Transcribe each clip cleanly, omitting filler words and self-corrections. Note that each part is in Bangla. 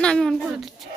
না আমি অন করে দিচ্ছি।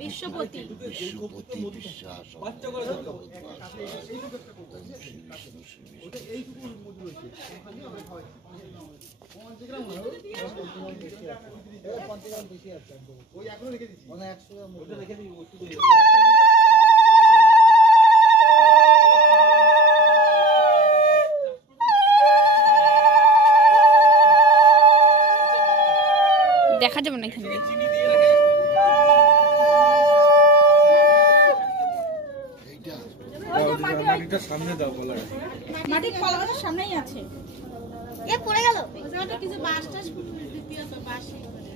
বিশ্বপতি বিশ্বাস দেখা যাবে না এখানে। সামনে দাও বলা মাটির কলাটা সামনেই আছে। এ পড়ে গেল ওটা কিছু বাসটা দ্বিতীয় তো বাসই করে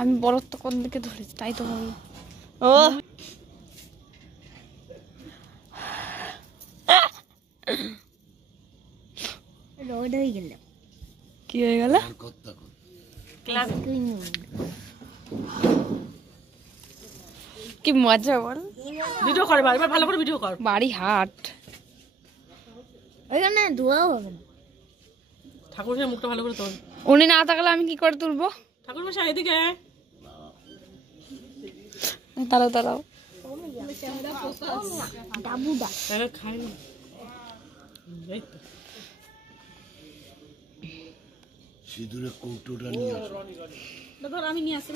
আমি বলদ তো কোন দিকে ধরেছি তাই তো বললো। ও রোড হয়ে গেল। কি হয়ে গেল? কি মজা বল। ভিডিও করে এবার ভালো করে ভিডিও কর। বাড়ি হাট ওইখানে ধোয়াও হবে না। ঠাকুরের মুখটা ভালো করে তোল। উনি না থাকলে আমি কি করে তুলবো? ঠাকুর মশাই এদিকে দাঁড়াও দাঁড়াও। ডাবুডা তাহলে খাই না। এই তো সিঁদুরের কৌটোটা নিয়ে আসো। ধর আমি নিয়ে আসি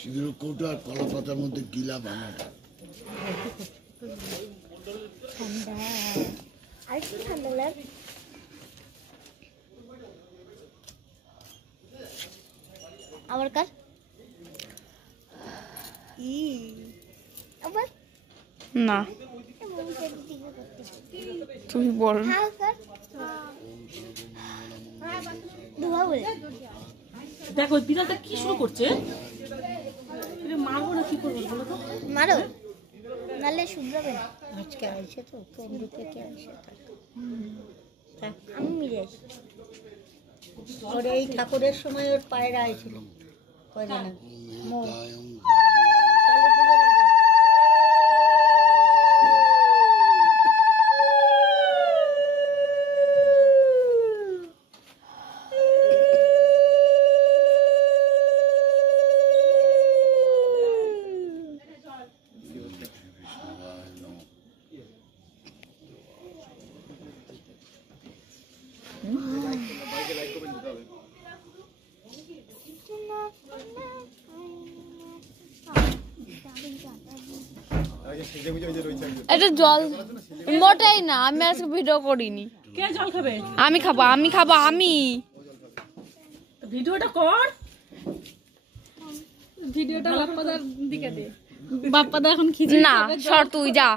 সিঁদুরের কৌটো আর কলা পাতার মধ্যে গিলা বানাটা। ঠান্ডা আর কি ঠান্ডা লাগে। আবার কার আবার না তুই বল। দেখো বিড়ালটা কি শুরু করছে। মারবো না কি করবো বলো তো? মারো নালে শুভ্রবে আজকে আসছে তো কেন্দ্র থেকে আসে আমি মিলে আসি। ওর এই ঠাকুরের সময় ওর পায়রা আইছিল কয়দিন আগে। এটা জল মোটেই না। আমি আজকে ভিডিও করিনি। কে জল খাবে? আমি খাবো আমি খাবো আমি। ভিডিওটা কর। ভিডিওটা বাপ্পাদার দিকে দে। বাপ্পাদা এখন খিচুড়ি না সর তুই যা।